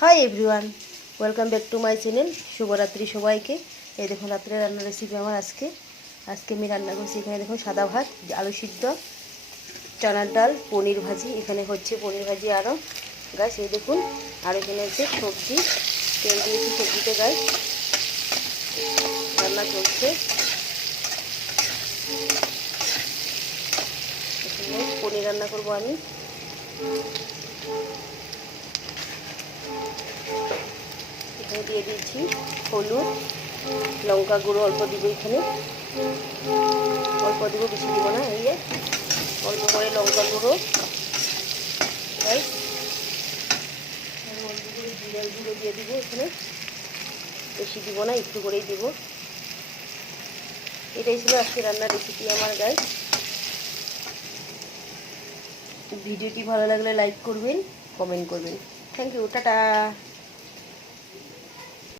Hi everyone, welcome back to my channel. শুভরাত্রি সবাইকে। এই দেখুন রাত্রে রান্নার রেসিপি আমার আজকে আমি রান্না করছি। এখানে দেখুন সাদা ভাত, আলু সিদ্ধ, চানার ডাল, পনির ভাজি। এখানে হচ্ছে পনির ভাজি আরও গাছ, এই দেখুন। আর এখানে হচ্ছে সবজি, তেল দিয়েছি সবজিতে গাছ, রান্না চলছে। এখানে পনির রান্না করবো আমি। এখানে দিয়ে দিয়েছি হলুদ, লঙ্কা গুঁড়ো অল্প দিব, এখানে অল্প দিব, বেশি দিব না। এই যে অল্প করে লঙ্কা গুঁড়ো, জিরার গুঁড়ো দিয়ে দিব, এখানে বেশি দিব না, একটু করেই দিব। এটাই ছিল আজকে রান্নার রেসিপি আমার গাইস। ভিডিওটি ভালো লাগলে লাইক করবেন, কমেন্ট করবেন। Thank you, tata.